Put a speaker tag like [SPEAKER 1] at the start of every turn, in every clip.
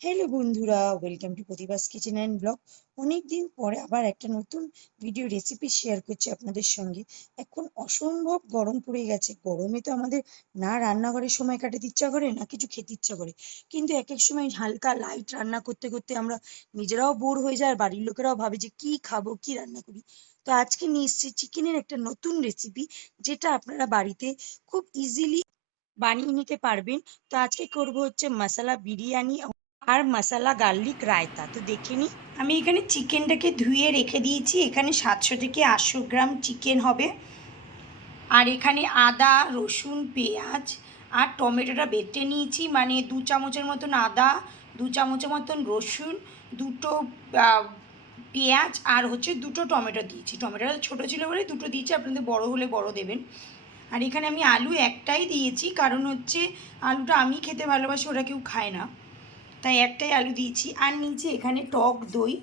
[SPEAKER 1] Hello বন্ধুরা welcome to Pratibha's kitchen and blog অনেকদিন পরে আবার একটা নতুন ভিডিও রেসিপি শেয়ার করছি আপনাদের সঙ্গে। এখন অসম্ভব গরম পড়ে গেছে। গরমে তো আমাদের না রান্নাঘরের সময় কাটাতে ইচ্ছা করে, না কিছু খেতে ইচ্ছা করে। কিন্তু এক এক সময় হালকা লাইট রান্না করতে করতে আমরা নিজেরাও বোর হয়ে যায়, আর বাড়ির লোকেরাও ভাবে যে কি খাব, কি রান্না করি। তো আজকে নিয়ে এসেছি চিকেনের একটা নতুন রেসিপি যেটা আপনারা বাড়িতে খুব ইজিলি বানিয়ে নিতে পারবেন। তো আজকে করব হচ্ছে মশলা বিরিয়ানি। আর মশলা গার্লিক রায়তা, তো দেখে নিই আমি এখানে চিকেনটাকে ধুয়ে রেখে দিয়েছি। এখানে সাতশো থেকে আটশো গ্রাম চিকেন হবে। আর এখানে আদা, রসুন, পেঁয়াজ আর টমেটোটা বেটে নিয়েছি। মানে দু চামচের মতন আদা, দু চামচের মতন রসুন, দুটো পেঁয়াজ আর হচ্ছে দুটো টমেটো দিয়েছি। টমেটোটা ছোটো ছিল বলে দুটো দিয়েছি, আপনাদের বড় হলে বড় দেবেন। আর এখানে আমি আলু একটাই দিয়েছি, কারণ হচ্ছে আলুটা আমি খেতে ভালোবাসি, ওরা কেউ খায় না। তাই একটাই আলু দিয়েছি। আর নিচে এখানে টক দই।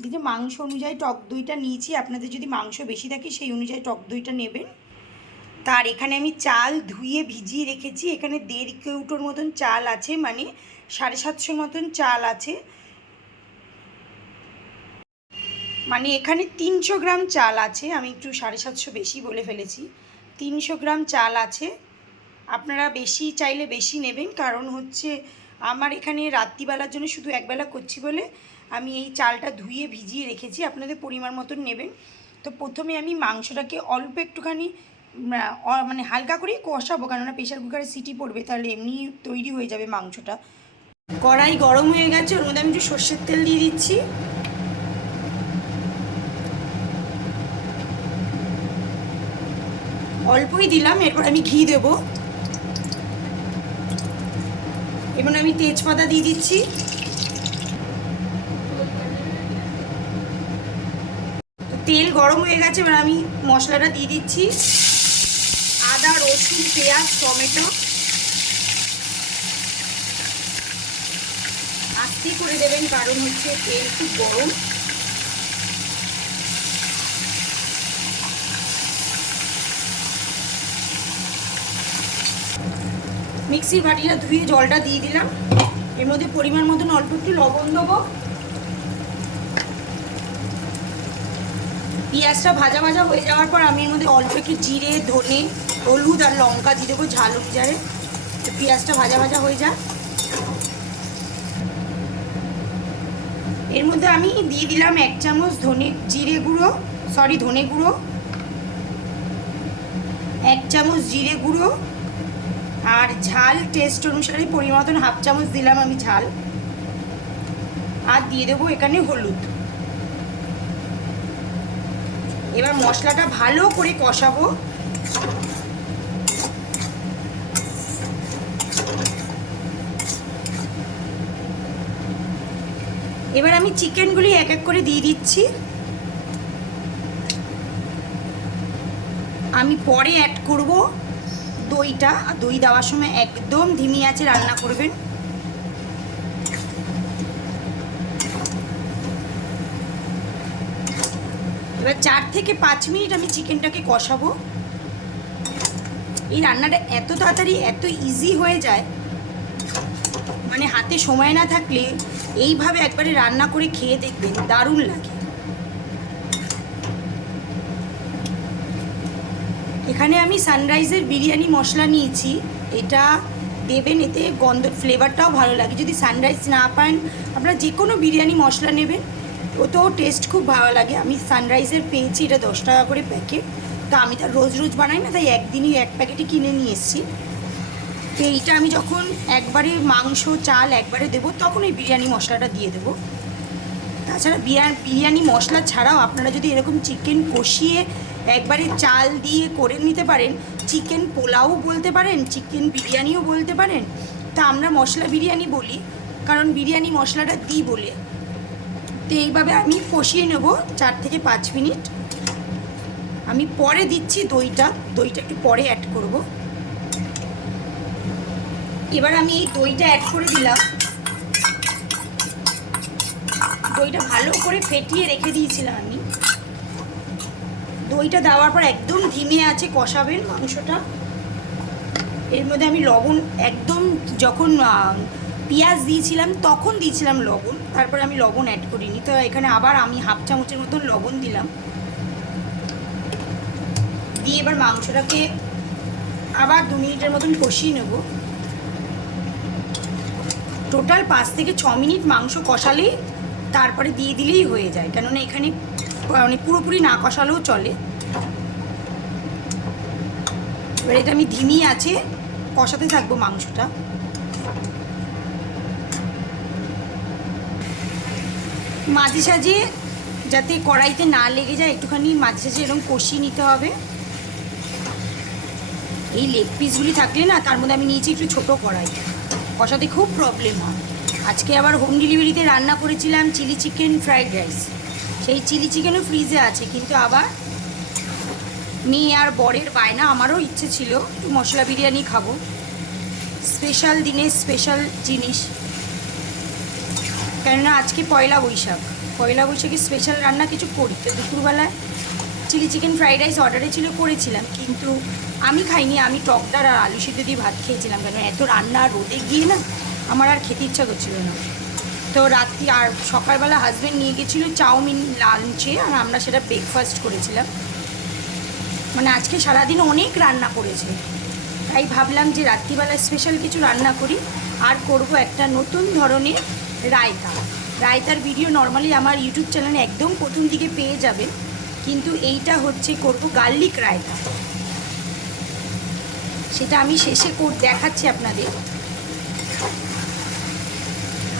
[SPEAKER 1] দিকে মাংস অনুযায়ী টক দইটা নিয়েছি। আপনাদের যদি মাংস বেশি থাকে, সেই অনুযায়ী টক দইটা নেবেন। তার এখানে আমি চাল ধুয়ে ভিজিয়ে রেখেছি। এখানে দেড় কেউটোর মতন চাল আছে মানে সাড়ে সাতশোর মতন চাল আছে। মানে এখানে তিনশো গ্রাম চাল আছে। আমি একটু সাড়ে সাতশো বেশি বলে ফেলেছি। তিনশো গ্রাম চাল আছে। আপনারা বেশি চাইলে বেশি নেবেন। কারণ হচ্ছে আমার এখানে রাত্রিবেলার জন্য শুধু একবেলা করছি বলে আমি এই চালটা ধুয়ে ভিজিয়ে রেখেছি, আপনাদের পরিমাণ মতন নেবেন। তো প্রথমে আমি মাংসটাকে অল্প একটুখানি মানে হালকা করেই কষাবো, কেননা প্রেশার কুকারে সিটি পড়বে, তাহলে এমনি তৈরি হয়ে যাবে মাংসটা। কড়াই গরম হয়ে গেছে, ওর মধ্যে আমি একটু সর্ষের তেল দিয়ে দিচ্ছি। অল্পই দিলাম, এরপর আমি ঘি দেব। এবার আমি তেজপাতা দিয়ে দিচ্ছি। তেল গরম হয়ে গেছে, এবার আমি মশলাটা দিয়ে দিচ্ছি। আদা, রসুন, পেঁয়াজ, টমেটো। আস্তে করে দেবেন, কারণ হচ্ছে তেল খুব গরম। মিক্সির বাটিটা ধুয়ে জলটা দিয়ে দিলাম। এর মধ্যে পরিমাণ মতন অল্প একটু লবণ দেবো। পেঁয়াজটা ভাজা ভাজা হয়ে যাওয়ার পর আমি এর মধ্যে অল্প একটু জিরে, ধনে, হলুদ আর লঙ্কা দিয়ে দেবো ঝাল অনুযায়ী। পেঁয়াজটা ভাজা ভাজা হয়ে যায় এর মধ্যে আমি দিয়ে দিলাম এক চামচ ধনে, জিরে গুঁড়ো সরি ধনে গুঁড়ো। এক চামচ জিরে গুঁড়ো। আর ঝাল টেস্ট অনুসারে পরিমাণ মতন হাফ চামচ দিলাম আমি ঝাল। আর দিয়ে দেবো এখানে হলুদ। এবার মশলাটা ভালো করে কষাবো। এবার আমি চিকেনগুলি এক এক করে দিয়ে দিচ্ছি। আমি পরে অ্যাড করব। দইটা দই দেওয়ার সময় একদম ধিমি আছে, রান্না করবেন। এবার চার থেকে পাঁচ মিনিট আমি চিকেনটাকে কষাবো। এই রান্নাটা এত তাড়াতাড়ি, এত ইজি হয়ে যায়। মানে হাতে সময় না থাকলে এইভাবে একবারে রান্না করে খেয়ে দেখবেন দারুণ লাগে। এখানে আমি সানরাইজের বিরিয়ানি মশলা নিয়েছি। এটা দেবেন, এতে গন্ধ ফ্লেভারটাও ভালো লাগে। যদি সানরাইজ না পান, আপনারা যে কোনো বিরিয়ানি মশলা নেবেন, ওতেও টেস্ট খুব ভালো লাগে। আমি সানরাইজের পেয়েছি, এটা দশ টাকা করে প্যাকেট তো আমি তার রোজ রোজ বানাই না, তাই একদিনই এক প্যাকেটই কিনে নিয়ে এসেছি। তো এইটা আমি যখন একবারে মাংস, চাল একবারে দেবো, তখন এই বিরিয়ানি মশলাটা দিয়ে দেবো। তাছাড়া বিরিয়ানি মশলা ছাড়াও আপনারা যদি এরকম চিকেন কষিয়ে একবারে চাল দিয়ে করে নিতে পারেন। চিকেন পোলাও বলতে পারেন চিকেন বিরিয়ানিও বলতে পারেন। তা আমরা মশলা বিরিয়ানি বলি, কারণ বিরিয়ানি মশলাটা দিই বলে। তো এইভাবে আমি কষিয়ে নেব চার থেকে পাঁচ মিনিট। আমি পরে দিচ্ছি দইটা দইটা একটু পরে অ্যাড করব। এবার আমি এই দইটা অ্যাড করে দিলাম। দইটা ভালো করে ফেটিয়ে রেখে দিয়েছিলাম আমি। দইটা দেওয়ার পর একদম ধিমে আছে কষাবেন মাংসটা। এর মধ্যে আমি লবণ একদম যখন
[SPEAKER 2] পেঁয়াজ দিয়েছিলাম, তখন দিয়েছিলাম লবণ। তারপরে আমি লবণ অ্যাড করিনি। তো এখানে আবার আমি হাফ চামচের মতন লবণ দিলাম। দিয়ে এবার মাংসটাকে আবার দু মিনিটের মতন কষিয়ে নেব। টোটাল পাঁচ থেকে ছ মিনিট মাংস কষালেই তারপরে দিয়ে দিলেই হয়ে যায়। কেননা এখানে মানে পুরোপুরি না কষালেও চলে। এবার এটা আমি ধিমি আছে, কষাতে থাকব মাংসটা। মাঝে সাঝে যাতে কড়াইতে না লেগে যায়, একটুখানি মাঝে সাঝে এরকম কষিয়ে নিতে হবে। এই লেগ পিসগুলি থাকলে না, তার মধ্যে আমি নিয়েছি একটু ছোটো কড়াই। কষাতে খুব প্রবলেম হয়। আজকে আবার হোম ডেলিভারিতে রান্না করেছিলাম চিলি চিকেন ফ্রাইড রাইস সেই চিলি চিকেনও ফ্রিজে আছে, কিন্তু আবার মেয়ে আর বরের বায়না আমারও ইচ্ছে ছিল। একটু মশলা বিরিয়ানি খাব। স্পেশাল দিনে স্পেশাল জিনিস। কেননা আজকে পয়লা বৈশাখ। পয়লা বৈশাখে স্পেশাল রান্না কিছু করি। তো দুপুরবেলায় চিলি চিকেন ফ্রাইড রাইস অর্ডারে ছিল, করেছিলাম। কিন্তু আমি খাইনি, আমি টক ডাল আর আলু সিদ্ধ দিয়ে ভাত খেয়েছিলাম। কেন এত রান্না রোদে গিয়ে না আমার আর খেতে ইচ্ছা করছিল না। তো রাত্রি আর সকালবেলা হাজব্যান্ড নিয়ে গেছিল চাউমিন লাঞ্চে আর আমরা সেটা ব্রেকফাস্ট করেছিলাম। মানে আজকে সারাদিন অনেক রান্না করেছে। তাই ভাবলাম যে রাত্রিবেলা স্পেশাল কিছু রান্না করি। আর করব একটা নতুন ধরনের রায়তা। রায়তার ভিডিও নর্মালি আমার ইউটিউব চ্যানেলে একদম প্রথম দিকে পেয়ে যাবে। কিন্তু এইটা হচ্ছে করব গার্লিক রায়তা। সেটা আমি শেষে দেখাচ্ছি আপনাদের।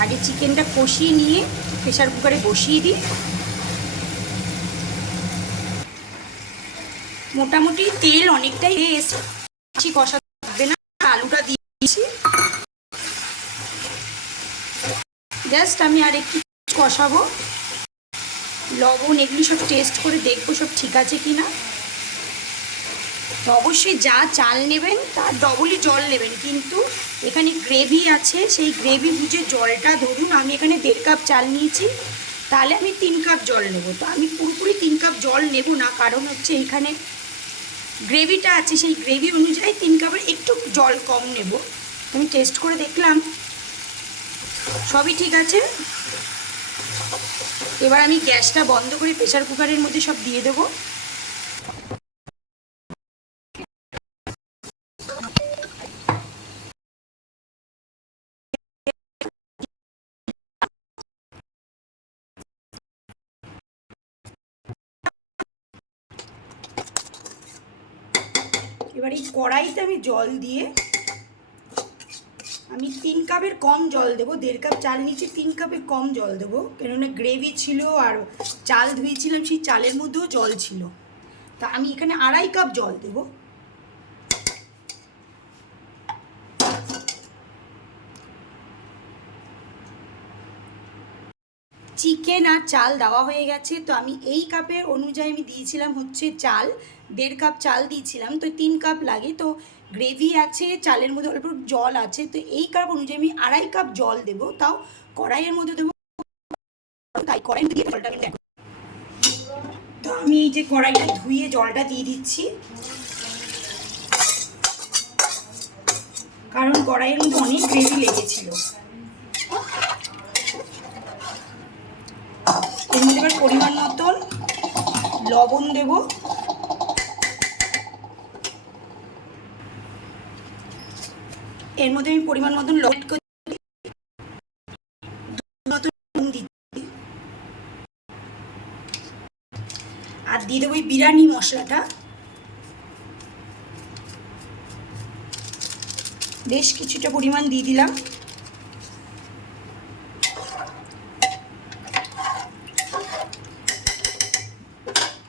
[SPEAKER 2] আগে চিকেনটা কষিয়ে নিয়ে প্রেশার কুকারে বসিয়ে দিই। মোটামুটি তেল অনেকটাই এসে বেশি কষা থাকবে না, আলুটা দিয়ে দিয়েছি। জাস্ট আমি আর একটু কষাবো। লবণ এগুলি সব টেস্ট করে দেখব সব ঠিক আছে কি না তো অবশ্যই যা চাল নেবেন, তার ডবলই জল নেবেন। কিন্তু এখানে গ্রেভি আছে, সেই গ্রেভি বুঝে জলটা ধরুন, আমি এখানে দেড় কাপ চাল নিয়েছি, তাহলে আমি তিন কাপ জল নেব। তো আমি পুরোপুরি তিন কাপ জল নেব না, কারণ হচ্ছে এখানে গ্রেভিটা আছে, সেই গ্রেভি অনুযায়ী তিন কাপের একটু জল কম নেব। আমি টেস্ট করে দেখলাম। সবই ঠিক আছে? এবার আমি গ্যাসটা বন্ধ করে প্রেশার কুকারের মধ্যে সব দিয়ে দেবো। এবার এই কড়াইতে আমি জল দিয়ে আমি তিন কাপের কম জল দেবো, দেড় কাপ চাল নিচে তিন কাপের কম জল দেবো। কেননা গ্রেভি ছিল আর চাল ধুয়েছিলাম, সেই চালের মধ্যেও জল ছিল। তা আমি এখানে আড়াই কাপ জল দেবো। চিকেন আর চাল দেওয়া হয়ে গেছে। তো আমি এই কাপের অনুযায়ী আমি দিয়েছিলাম হচ্ছে চাল, দেড় কাপ চাল দিয়েছিলাম। তো তিন কাপ লাগে, তো গ্রেভি আছে, চালের মধ্যে অল্প জল আছে। তো এই কাপ অনুযায়ী আমি আড়াই কাপ জল দেবো, তাও কড়াইয়ের মধ্যে দেবো। তাই কড়াই জলটা আমি দেখো। তো আমি এই যে কড়াইটা ধুয়ে জলটা দিয়ে দিচ্ছি। কারণ কড়াইয়ের মধ্যে অনেক গ্রেভি লেগেছিল এর মধ্যে এবার পরিমাণ মতন লবণ দেব। এর মধ্যে আমি পরিমাণ মতন লবণ আর দিয়ে দেবো বিরিয়ানি মশলাটা। বেশ কিছুটা পরিমাণ দিয়ে দিলাম।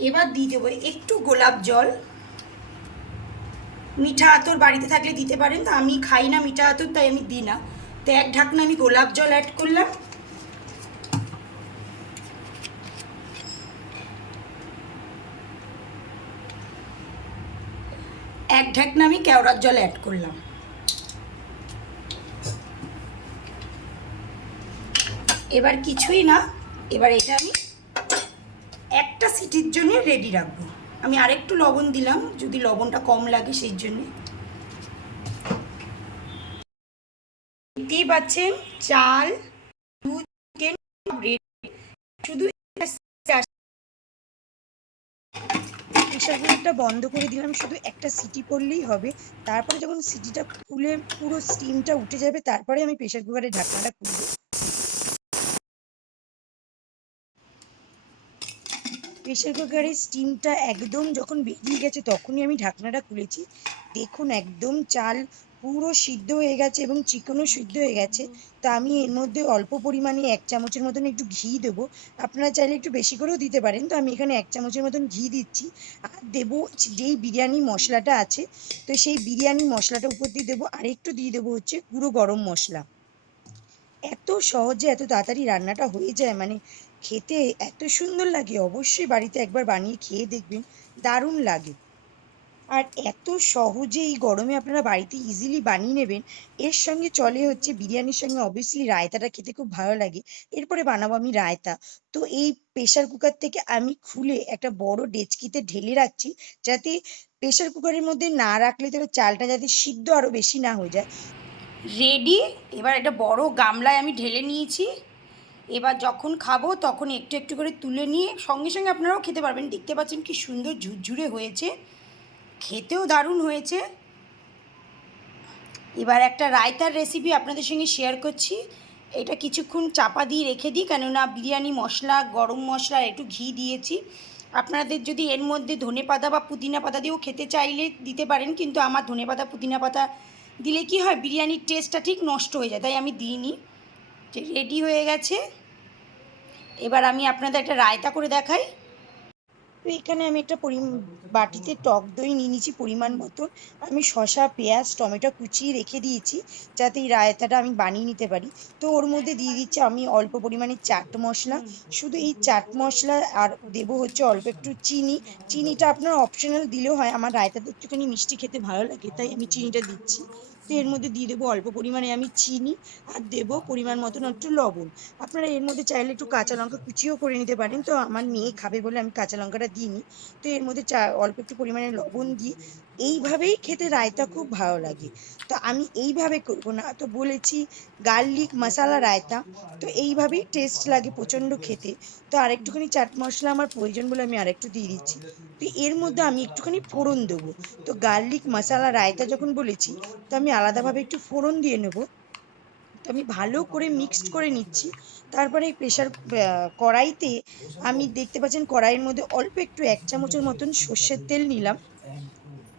[SPEAKER 2] এবার দিয়ে দেবো একটু গোলাপ জল। মিঠা আতর বাড়িতে থাকলে দিতে পারেন, তা আমি খাই না মিঠা আতর, তাই আমি দিই না। তো এক ঢাকনা আমি গোলাপ জল অ্যাড করলাম। এক ঢাকনা আমি কেওড়ার জল অ্যাড করলাম। এবার কিছুই না, এবার এটা আমি সিটির জন্য রেডি রাখব। আমি আরেকটু লবণ দিলাম, যদি লবণটা কম লাগে সেই জন্যে। দেখতেই পাচ্ছেন, চাল, দুধ শুধু
[SPEAKER 1] বন্ধ করে দিলাম, শুধু একটা সিটি পড়লেই হবে। তারপরে যখন সিটিটা খুলে পুরো স্টিমটা উঠে যাবে, তারপরে আমি প্রেশার কুকারের ঢাকনাটা খুলবো। প্রেশার কুকারের স্টিমটা একদম যখন বেরিয়ে গেছে, তখনই আমি ঢাকনাটা খুলেছি। দেখুন, একদম চাল পুরো সিদ্ধ হয়ে গেছে এবং চিকেনও সিদ্ধ হয়ে গেছে। তো আমি এর মধ্যে অল্প পরিমাণে এক চামচের মতন একটু ঘি দেবো। আপনারা চাইলে একটু বেশি করেও দিতে পারেন। তো আমি এখানে এক চামচের মতন ঘি দিচ্ছি। আর দেবো যেই বিরিয়ানি মশলাটা আছে, তো সেই বিরিয়ানি মশলাটা উপর দিয়ে দেবো। আর একটু দিয়ে দেবো হচ্ছে গুঁড়ো গরম মশলা। এত সহজে, এত তাড়াতাড়ি রান্নাটা হয়ে যায় মানে খেতে এত সুন্দর লাগে। অবশ্যই বাড়িতে একবার বানিয়ে খেয়ে দেখবেন, দারুণ লাগে। আর এত সহজে এই গরমে আপনারা বাড়িতে ইজিলি বানিয়ে নেবেন। এর সঙ্গে চলে হচ্ছে বিরিয়ানির সঙ্গে অবভিয়াসলি রায়তাটা খেতে খুব ভালো লাগে। এরপরে বানাবো আমি রায়তা। তো এই প্রেশার কুকার থেকে আমি খুলে একটা বড় ডেচকিতে ঢেলে রাখছি যাতে প্রেশার কুকারের মধ্যে না রাখলে তাহলে চালটা যাতে সিদ্ধ আরও বেশি না হয়ে যায়।
[SPEAKER 2] রেডি এবার একটা বড় গামলায় আমি ঢেলে নিয়েছি। এবার যখন খাব, তখন একটু একটু করে তুলে নিয়ে সঙ্গে সঙ্গে আপনারাও খেতে পারবেন। দেখতে পাচ্ছেন কি সুন্দর ঝুরঝুরে হয়েছে। খেতেও দারুণ হয়েছে। এবার একটা রায়তার রেসিপি আপনাদের সঙ্গে শেয়ার করছি। এটা কিছুক্ষণ চাপা দিয়ে রেখে দিই, কেননা বিরিয়ানি মশলা, গরম মশলা একটু ঘি দিয়েছি। আপনাদের যদি এর মধ্যে ধনে পাতা বা পুদিনা পাতা দিয়েও খেতে চাইলে দিতে পারেন, কিন্তু আমার ধনে পাতা, পুদিনা পাতা দিলে কি হয়, বিরিয়ানির টেস্টটা ঠিক নষ্ট হয়ে যায়। তাই আমি দিইনি। রেডি হয়ে গেছে। এবার আমি আপনাদের একটা রায়তা করে দেখাই।
[SPEAKER 1] তো এখানে আমি একটা পরি বাটিতে টক দই নিয়ে নিয়েছি পরিমাণ মতো আমি শসা, পেঁয়াজ, টমেটো কুচিয়ে রেখে দিয়েছি, যাতে এই রায়তাটা আমি বানিয়ে নিতে পারি। তো ওর মধ্যে দিয়ে দিচ্ছি আমি অল্প পরিমাণে চাট মশলা। শুধু এই চাট মশলা আর দেবো হচ্ছে অল্প একটু চিনি। চিনিটা আপনার অপশনাল দিলেও হয়, আমার রায়তাতে একটুখানি মিষ্টি খেতে ভালো লাগে, তাই আমি চিনিটা দিচ্ছি। তো এর মধ্যে দিয়ে দেবো অল্প পরিমাণে আমি চিনি আর দেবো পরিমাণ মতন একটু লবণ। আপনারা এর মধ্যে চাইলে একটু কাঁচা লঙ্কা কুচিও করে নিতে পারেন। তো আমার মেয়ে খাবে বলে আমি কাঁচা লঙ্কাটা দিইনি। তো এর মধ্যে চা, অল্প একটু পরিমাণে লবণ দিই এইভাবেই খেতে রায়তা খুব ভালো লাগে। তো আমি এইভাবে করব না। তো বলেছি, গার্লিক মশালা রায়তা। তো এইভাবেই টেস্ট লাগে প্রচণ্ড খেতে। তো আরেকটুখানি চাট মশলা আমার প্রয়োজন বলে আমি আরেকটু দিয়ে দিচ্ছি। তো এর মধ্যে আমি একটুখানি ফোড়ন দেবো। তো গার্লিক মশালা, রায়তা যখন বলেছি, তো আমি আলাদাভাবে একটু ফোড়ন দিয়ে নেব। তো আমি ভালো করে মিক্সড করে নিচ্ছি। তারপরে এই প্রেশার কড়াইতে আমি দেখতে পাচ্ছেন কড়াইয়ের মধ্যে অল্প একটু এক চামচের মতন সর্ষের তেল নিলাম।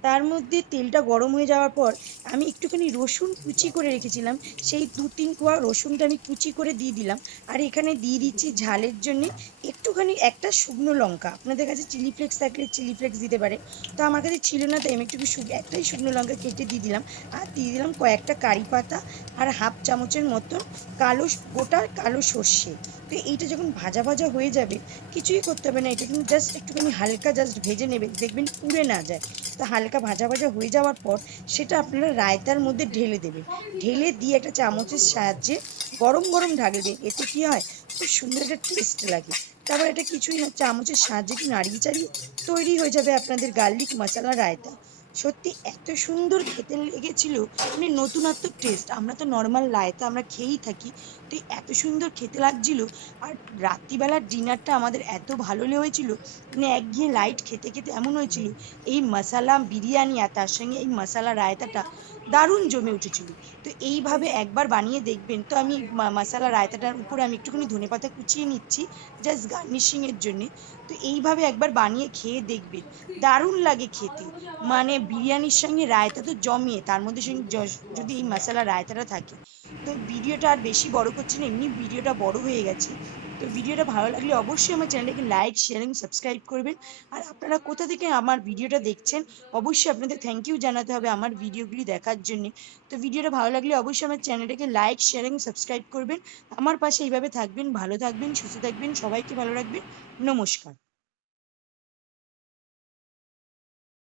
[SPEAKER 1] তার মধ্যে তেলটা গরম হয়ে যাওয়ার পর আমি একটুখানি রসুন কুচি করে রেখেছিলাম। সেই দু তিন কোয়া রসুনটা আমি কুচি করে দিয়ে দিলাম। আর এখানে দিয়ে দিচ্ছি ঝালের জন্যে একটুখানি একটা শুকনো লঙ্কা। আপনাদের কাছে চিলি ফ্লেক্স থাকলে চিলি ফ্লেক্স দিতে পারে। তো আমার কাছে ছিল না, তাই আমি একটু একটাই শুকনো লঙ্কা কেটে দিয়ে দিলাম। আর দিয়ে দিলাম কয়েকটা কারি পাতা আর হাফ চামচের মতন কালো গোটা কালো সর্ষে। তো এইটা যখন ভাজা ভাজা হয়ে যাবে, কিছুই করতে হবে না। এটা কিন্তু জাস্ট একটুখানি হালকা জাস্ট ভেজে নেবেন দেখবেন পুড়ে না যায়। তো হালকা ভাজা ভাজা হয়ে যাওয়ার পর সেটা আপনারা রায়তার মধ্যে ঢেলে দেবেন। ঢেলে দিয়ে একটা চামচের সাহায্যে গরম গরম ঢাকবেন এতে কী হয়? খুব সুন্দর একটা টেস্ট লাগে। তারপর এটা কিছুই না, চামচের সাহায্যে একটু নাড়িয়ে চাড়িয়ে তৈরি হয়ে যাবে আপনাদের গার্লিক মশলা রায়তা। সত্যি এত সুন্দর খেতে লেগেছিল। মানে নতুনত্ব টেস্ট আমরা তো নর্মাল রায়তা আমরা খেয়েই থাকি। তো এত সুন্দর খেতে লাগছিল। আর রাত্রিবেলার ডিনারটা আমাদের এত ভালো লেগেছিল। মানে একঘেয়ে লাইট খেতে খেতে এমন হয়েছিল, এই মশালা বিরিয়ানি আর তার সঙ্গে এই মশালা রায়তাটা দারুণ জমে উঠেছিল। তো এইভাবে একবার বানিয়ে দেখবেন। তো আমি মশালা রায়তাটার উপরে আমি একটুখানি ধনেপাতা কুচিয়ে নিচ্ছি জাস্ট গার্নিশিংয়ের জন্যে। তো এইভাবে একবার বানিয়ে খেয়ে দেখবে। দারুণ লাগে খেতে। মানে বিরিয়ানির সঙ্গে রায়তা তো জমিয়ে, তার মধ্যে সঙ্গে যদি এই মশলা রায়তাটা থাকে। তো ভিডিওটা আর বেশি বড় করছি না, এমনি ভিডিওটা বড় হয়ে গেছে। তো ভিডিওটা ভালো লাগলে অবশ্যই আমার চ্যানেলটাকে লাইক শেয়ার সাবস্ক্রাইব করবেন। আর আপনারা কোথা থেকে আমার ভিডিওটা দেখছেন, অবশ্যই আপনাদের থ্যাংক ইউ জানাতে হবে আমার ভিডিওগুলি দেখার জন্য। তো ভিডিওটা ভালো লাগলে অবশ্যই আমার চ্যানেলটাকে লাইক শেয়ার সাবস্ক্রাইব করবেন। আমার পাশে এইভাবে থাকবেন, ভালো থাকবেন, সুস্থ থাকবেন, সবাইকে ভালো রাখবেন। নমস্কার।